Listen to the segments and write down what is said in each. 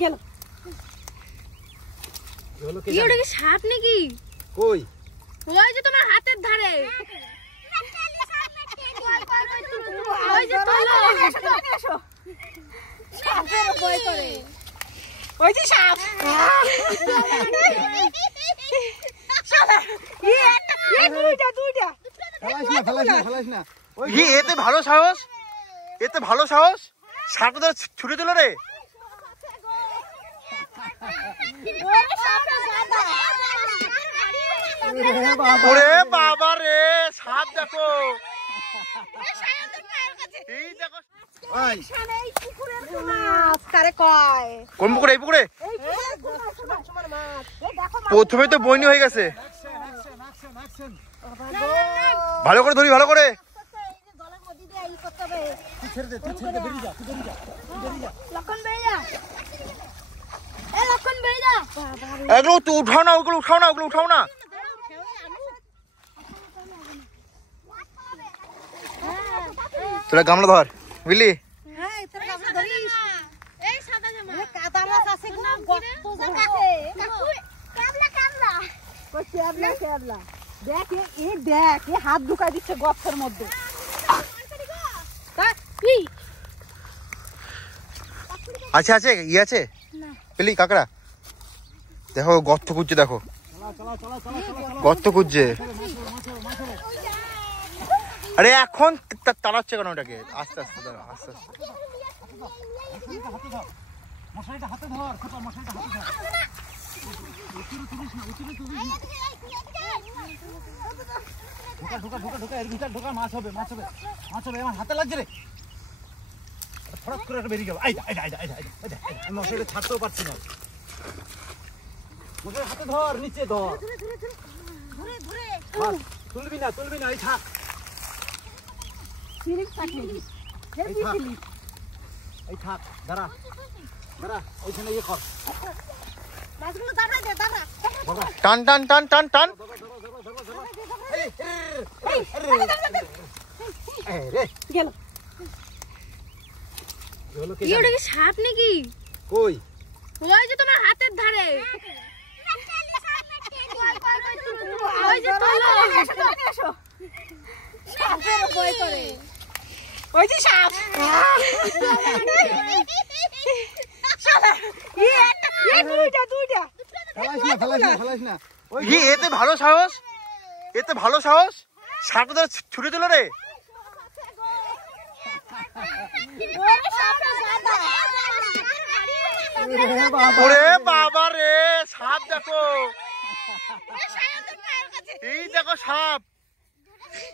গেল এটা কি সাপ নাকি? কই ওই যে তোমার হাতের ধারে, ওই যে তোলো সাপের ভয় করে, ওই যে সাপ। দুইটা ফেলাস না এতে ভালো সাহস, এতে ভালো সাহস, সাপটা ধরে ছুটে দিল রে। ওরে বাবা রে, সাপ দেখো, এই দেখো। কোন পুকুরে? এই পুকুরে প্রথমে তো বইনি হয়ে গেছে। ভালো করে ধরি, ভালো করে। এগুলো তো উঠাও না, ওগুলো উঠাও না, ওগুলো উঠাও না। তোরা গামলা ধর, বুঝলি? হাত ঢুকাই দিচ্ছে গর্তের মধ্যে। আছে আছে, ইয়ে আছে পেলি কাকড়া। দেখো গর্ত খুঁজছে, দেখো গর্ত খুঁজছে। আরে এখন তাড়াচ্ছে কেন ওটাকে? আস্তে আস্তে দাঁড়া, আস্তে আস্তে। মাছ হবে আমার হাতে লাগছে রে। ফটাক করে বেরিয়ে গেল। মশাইটা ছাড়তেও পারছি না। মশাই হাতে ধর, নিচে ধর, তুলবি না, এই থাক। এই থাক, দাঁড়া, ওইখানে ইয়ে কর। টান টান টান টান টান। গেল এটা কি সাপ নাকি? কই ওই যে তোমার হাতের ধারে, ওই যে তোলো সাপের ভয় করে, ওই যে সাপ। দুইটা ফেলাস না। এতে ভালো সাহস, এতে ভালো সাহস, সাপটা ধরে ছুটে দিল রে। ওরে বাবা রে, সাপ দেখো, এই দেখো সাপ।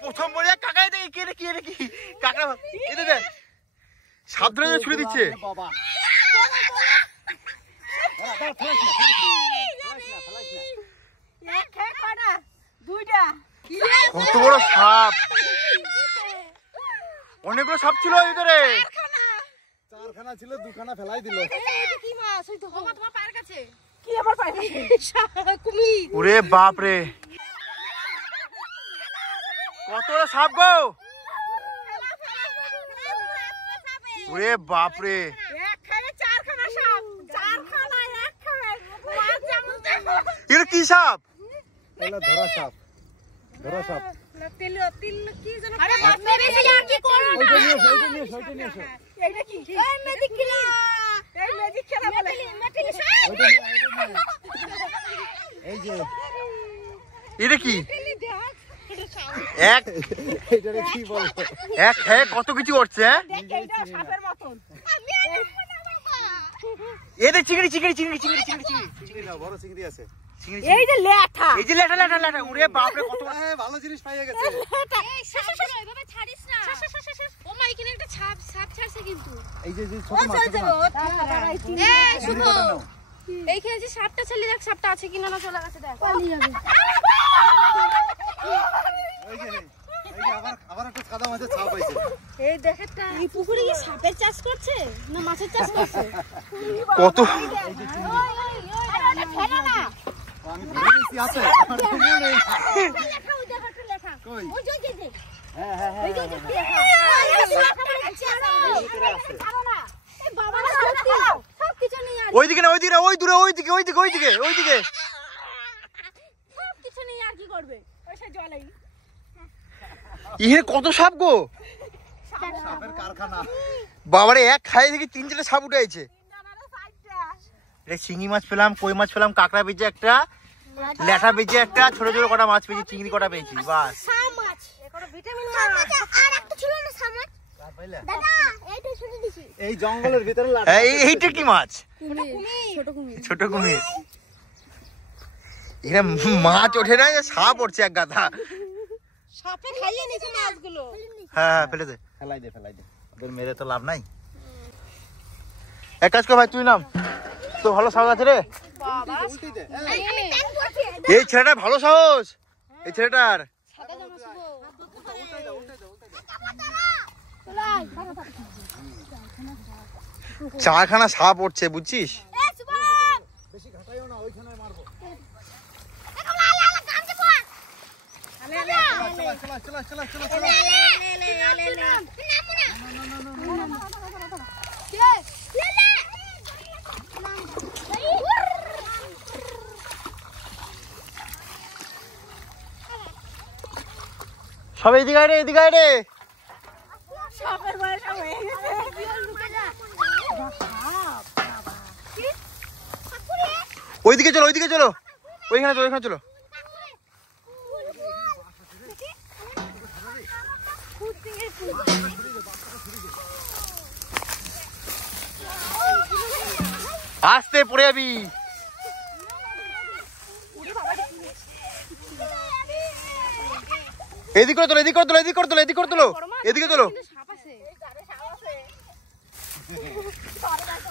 প্রথম বলে কাকাই দেখি কে রে, কি রে, কি কাকড়া, এতে দেখ সাপ ধরে ছুড়ে দিচ্ছে। কত বড় সাপ, অনেকগুলো সাপ ছিল ভিতরে। চারখানা ছিল, দুখানা ফেলাই দিল। ওরে বাপ রে, কত বড় সাপ গো, ওরে বাপ রে। এটা কি সাপ? ধরা সাপ। এটা কি? কত কিছু করছে। এদের চিংড়ি চিংড়ি চিংড়ি চিংড়ি চিংড়ি চিংড়ি বড় চিংড়ি আছে। এই যে লেঠা, এই যে লেঠা লেঠা লেঠা। ওরে বাপ রে, কত ভালো জিনিস পাইয়া গেছে। ছাড়িস না। ও মা, এখানে একটা সাপ ছাড়ছে কিন্তু। এই যে ছোট মাছ, এইখানে যে সাপটা ছাড়লি, দেখ সাপটা আছে কিনা না, চলে গেছে দেখ। আবার একটা সাদা মাছের ছাপ পাইছে। এই দেখেটা, এই পুকুরে কি সাপের চাষ করছে না মাছের চাষ করছে? কত ফেলো না, আমি ধরে নিছি আছে। আমার তো মনে নেই। লেখা ওই দেখো লেখা। কই? ওই যে হ্যাঁ ওই যে লেখা। ওইদিকে না, ওইদিকে না, ওই দূরে, ওইদিকে ওইদিকে ওইদিকে ওইদিকে। কিছু নেই আর কি করবে? ওইসব জলেই ইহে কত সাপ গো! সাপের কারখানা। বাবারে, এক খাই দেখি 3-4টা সাপ উঠে আছে। এটা চিংড়ি মাছ পেলাম, কই মাছ পেলাম, কাঁকড়া পেয়েছি একটা, ল্যাঠা পেয়েছি একটা, ছোট ছোট কটা মাছ পেয়েছি, চিংড়ি কটা পেয়েছি, বাস। মাছ এখানে ভিটামিন মাছ আর একটা ছিল না সামাজ দাদা এইটা শুনে দিছি এই জঙ্গলের ভিতরে এইটা কি মাছ? ছোট কুমির। এখানে মাছ ওঠে না, সাপ উঠছে এক গাদা। সাপে খাইয়ে নিছে মাছগুলো। হ্যাঁ, ফেলে দে। ফেলাই দে ওদের মেরে তো লাভ নাই। এক কাজ কর ভাই, তুই নাম, তো ভালো সাহস আছে রে। উল্টি দে। আমি ট্যাঙ্ক করছি এই ছেলেটার ভালো সাহস, এই ছেলেটার। সাদা জামা শুভ চারখানা সাপ উঠছে, বুঝছিস? এ শুভ বেশি ঘাটাইও না, ওইখানে মারবো। দেখো লা লা লা কামতে পড় চলা। সব এদিকে আয় রে, এদিকে আয় রে। সাপের বয়স হয়ে গেছে। ওইদিকে চলো, ওইদিকে চলো, ওইখানে চলো, ওইখানে চলো। আস্তে পড়ে যাবি। এদিকে করে তোলো, এদিকে করে তোলো, এদিকে করে তোলো, এদিকে করে তোলো, এদিকে তোলো। সাপ আছে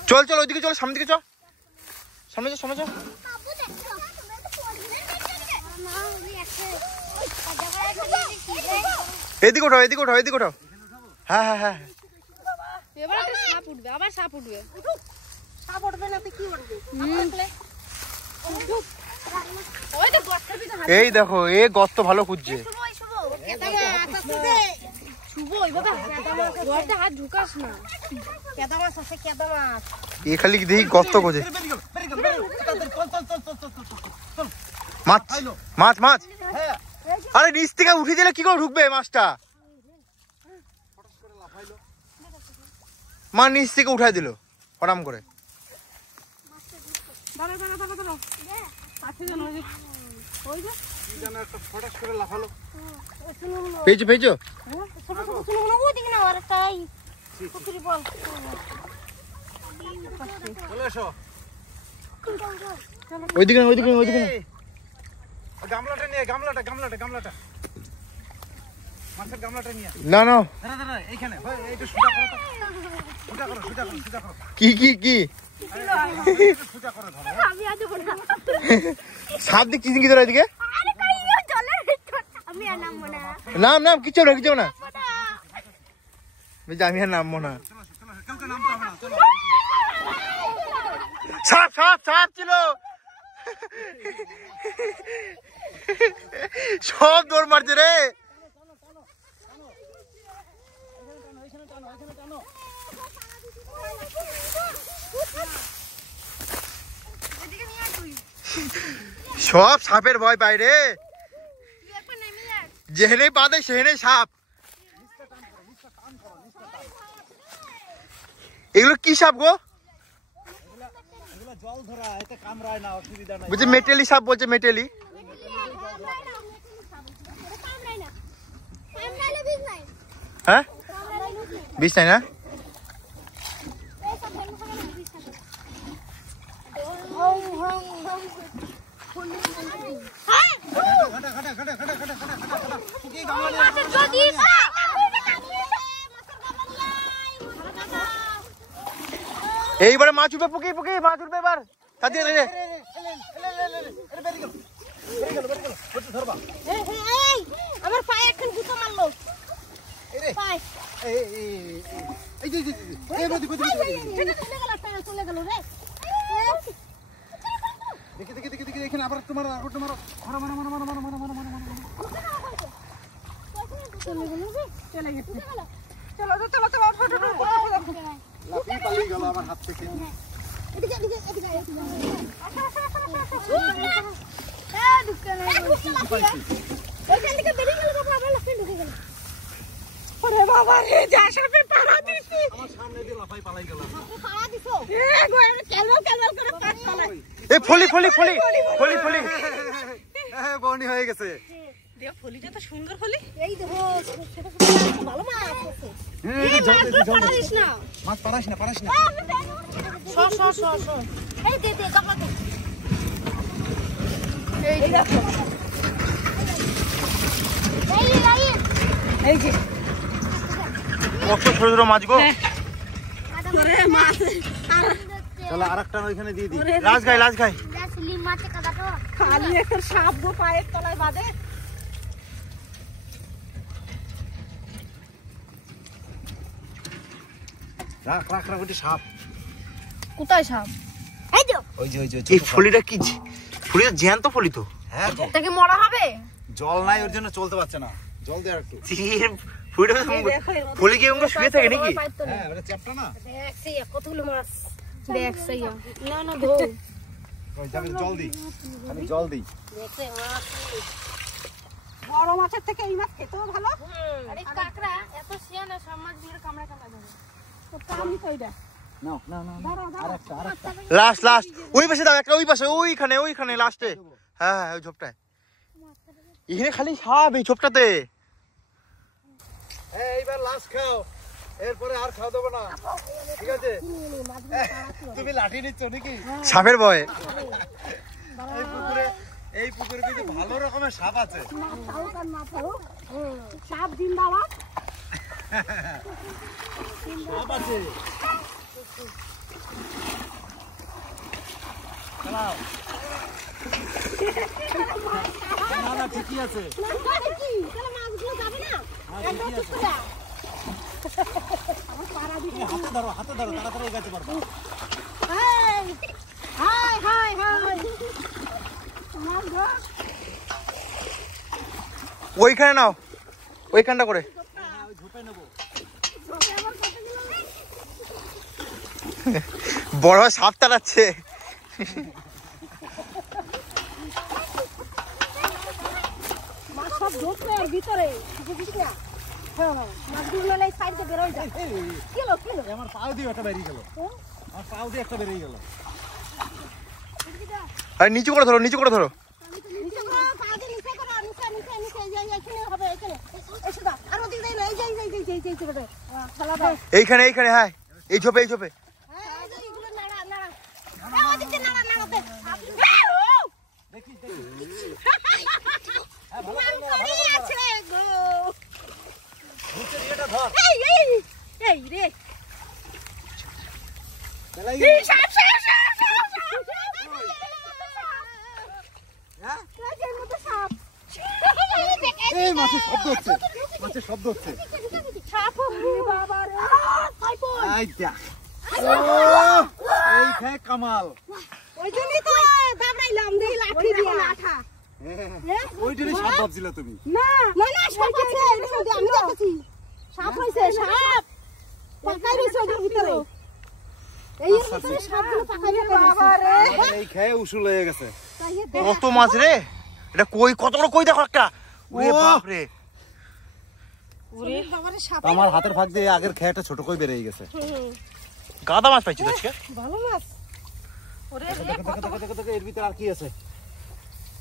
চল চল, ওইদিকে চল, সামনে দিকে চল, সামনে চল, সামনে চল। বাবু দেখো না উনি আছে এদিকে ওঠাও, এদিকে ওঠাও, এদিকে ওঠাও। হ্যাঁ হ্যাঁ হ্যাঁ। এবার একটা সাপ উঠবে, আবার সাপ উঠবে। সাপ উঠবে না তো কি উঠবে? ওই দেখ গর্তের ভিতর এই দেখো, এ গর্ত ভালো খুঁজছে। শুভ ওইভাবে গর্তে হাত ঢুকাস না। কেদা মাছ আছে, কেদা মাছ। এ খালি দেখি গর্ত খোঁজে। মাছ মাছ মাছ। হ্যাঁ, আরে নিচ থেকে উঠে দিলে কি করে ঢুকবে মাছটা? মা নিচ থেকে উঠাই দিল হঠাম করে। দাঁড়া দাঁড়া দাঁড়া দাঁড়া। পাশে যেন ওই যে কি যেন একটা ফটাস করে লাফালো। পেয়েছো পেয়েছো? ছোট ছোট চুলগুলো ওইদিকে না, আর একটাই পুকুরি বল। চলে এসো। ওইদিকে না, ওইদিকে না, ওইদিকে না। এই, ওই গামলাটা নিয়ে, গামলাটা মাছের গামলাটা নিয়ে। না না, দাঁড়া এইখানে ভাই, এইটা সোজা করো তো। সোজা করো। কি কি কি সোজা করো ধরো। আমি আজ বড় সাপ দিক চিনি কি ধরে এদিকে? আরে কই জলের ভিতর আমি আর নামবো না নাম নাম কিছু না, কিছু না। আমি আর নামবো না। চলো, কাউকে নামতে হবে না, চলো। সাপ সাপ সাপ ছিল, সব দৌড় মারছে রে। সব সাপের ভয় পায় রে, যেখানে বাঁধে সেখানে সাপ। এগুলো কি সাপ গো? এগুলো জল ধরা, এতে কামড়ায় না, অসুবিধা নাই। বলছে মেটেলি সাপ, বলছে মেটেলি। হ্যাঁ, বিষ নাই না? এইবারে মাছ উঠবে, পুকি পুকি মাছ উঠবে এবার। তাড়াতাড়ি রে। আমার পায়ে এখন জুতো মারলো। পায়ে চলে গেল রে। দেখি এখানে আবার তোমার মারো। চলে গেছে। চলো চলো চলো চলো। লাফিয়ে পালিয়ে গেল আমার হাত থেকে। এদিকে এদিকে এদিকে ওইখান থেকে বেরিয়ে গেল বাবা আবার লাফিয়ে ঢুকে গেল ওরে বাবা রে যা সাপে পাড়া দিছি আমার সামনে দিয়ে লাফাই পালাই গেল পাড়া দিছো এ গো আমি কেলাল কেলাল করে পাট পালাই এই ফলি ফলি ফলি ফলি ফলি হ্যাঁ বনি হয়ে গেছে দে ফলিটা তো সুন্দর ফলি এই দেখো ছোট ছোট ভালো মাছ আছে এই মাছগুলো পাড়া দিস না মাছ পারাস না শ এই দে দে কাপড় দে এই দেখো এই এই যে কত ছোট ছোট মাছ গো ওরে মাছ চলো আরেকটা ওইখানে দিয়ে দিই লাশ গাই স্লিম মাছে কাটা তো খালি একটা সাপ গো পায়ের তলায় বাঁধে রাখ ওইটা সাপ কোথায় সাপ এই তো ওই যে এই ফলিটা কি ফলিটা জ্যান্ত ফলি তো হ্যাঁ তো, এটাকে মরা হবে জল নাই ওর জন্য চলতে পারছে না জল দে একটু ফলিটা দেখো এর মধ্যে ফলি কি এরকম শুয়ে থাকে নাকি হ্যাঁ ওটা চ্যাপটা না দেখছি কতগুলো মাছ দেখ সেই না না ধো ওই যাবে জল দিই আমি জল দিই দেখছে মাছ বড় মাছের থেকে এই মাছ খেতেও ভালো আরে কাকড়া এত শিয়ানা সব মাছ দিয়ে কামড়া ধরে তো আমি কইডা নাও আরেকটা লাস্ট ওই পাশে দাও একটা ওই পাশে ওইখানে লাস্টে হ্যাঁ ওই ঝোপটায় এখানে খালি সাপ এই ঝোপটাতে এইবার লাস্ট খাও এরপরে আর খাওয়া দেবো না ঠিক আছে তুমি লাঠি নিচ্ছ নাকি সাপের ভয়ে এই পুকুরে কিন্তু ভালো রকমের সাপ আছে সাপ ডিম বাবা সাপ আছে চালাও। না ঠিকই আছে কি তাহলে মাছগুলো যাবে না ঠিকই আছে হাতে ধরো তাড়াতাড়ি গাছে পারবো হাই হাই হাই ওইখানে নাও ওইখানটা করে বড় সাপ তাড়াচ্ছে মাছ সব ঢুকবে এর ভিতরে বুঝিস না মাছগুলো এই সাইড থেকে বেরোয় যায় কিলো আমার পাও দিয়ে একটা বেরিয়ে গেল আমার পাও দিয়ে একটা বেরিয়ে গেল আর নিচু করে ধরো নিচে করো আগে নিচে করো নিচে যাই এখানে হবে এখানে এসে দাও আর ওদিকে যাই না এই যাই খেলা দাও এইখানে হ্যাঁ এই ঝোপে এগুলো নাড়া ওদিকে নাড়া দে দেখি আছে গো নিচে এটা ধর এই রে বেলাই সাপ হ্যাঁ কাজের মতো সাপ এই মাছের শব্দ হচ্ছে সাপ বাবা রে পাইপো এই দেখ এই খায় কামাল ওই জন্যই তো দাবড়াইলাম দেই লাঠি দিয়ে লাঠা ওইটারই সাপ ভাবছিলা তুমি না সাপ আছে আমি দেখেছি সাপ হইছে সাপ পাকাই রইছে ওর ভিতরে এই এর ভিতরে সাপগুলো পাকাই বাবা রে এই খেয়ে উসুল হয়ে গেছে কত মাছ রে এটা কত বড় কই দেখো একটা ওরে বাপ রে ওরে বাবারে সাপ আমার হাতের ফাঁক দিয়ে আগের খেয়াটা ছোট কই বেরিয়ে গেছে গাদা মাছ পাইছি আজকে ভালো মাছ ওরে দেখো এর ভিতরে আর কি আছে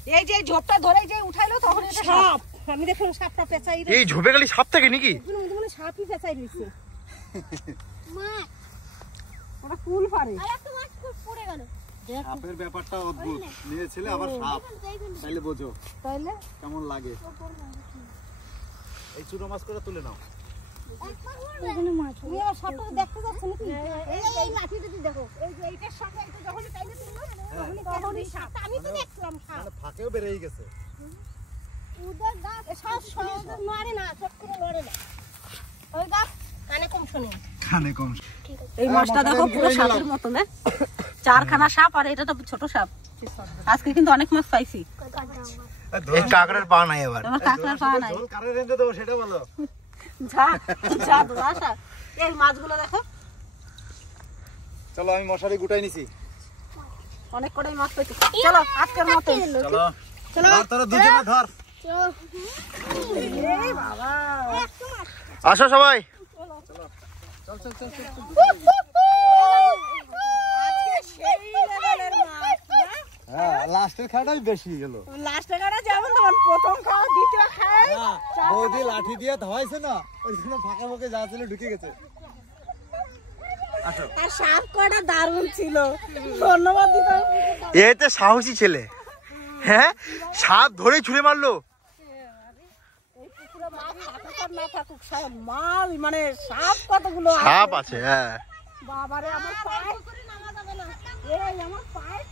এই যে ঝোপটা ধরে যে উঠাইলো তখন এটা সাপ আমি দেখুন সাপটা পেঁচাই এই ঝোপে খালি সাপ থাকে নাকি মানে সাপই পেঁচাই রইছে মা ওটা কুল পারে আর একটা মাছ পড়ে গেল সাপের ব্যাপারটা অদ্ভুত নিয়েছিলে আবার সাপ তাইলে বোঝো তাইলে কেমন লাগে এই চুনো মাছ করে তুলে নাও এখানে মাছ তুমি আবার সাপটা দেখতে যাচ্ছ নাকি এই লাঠিটা দেখো এই যে এইটার সঙ্গে একটু যখন টাইলে তুললো তখনই সাপ আমি তো দেখলাম সাপ মানে ফাঁকেও বেরিয়ে গেছে উদর গাছ সব নড়ে না সব করে নড়ে না ওই গাছ কানে কম শুনে খানে কম এই মাছটা দেখো পুরো সাপের মতো না চারখানা সাপ আর এটা তো ছোট সাপ আজকে কিন্তু অনেক মাছ পাইছি এই কাকড়ার পা নাই এবার তোমার কাঁকড়া পাওয়া নাই জল কারে রেঁধে দেবো সেটা বলো যা দোষা এই মাছগুলো দেখো চলো আমি মশারি গুটাই নিছি অনেক কটাই মাছ পেয়েছি। চলো আজকের মতো চলো ধর তোরা দুজনে ধর। আসো সবাই। চল চল চল চল। আজকে সেই লেভেলের মাছ না? হ্যাঁ লাস্টের খাটাই বেশি গেল। লাস্টে কাটা যেমন তেমন, প্রথম খাওয়া দ্বিতীয় খাই বৌদি লাঠি দিয়ে ধোয়াইছে না, ওই জন্য ফাঁকা ফাঁকে যা ছিল ঢুকে গেছে। আসো। আর সাপ কটা দারুণ ছিল, ধন্যবাদ দিতে। এতে সাহসী ছেলে, হ্যাঁ সাপ ধরে ছুঁড়ে মারলো। এই পুকুরে মাছ থাকুক আর না থাকুক, মাছ মানে সাপ কতগুলো সাপ আছে, হ্যাঁ। বাবারে আমার পায়ে, এই আমার পায়ে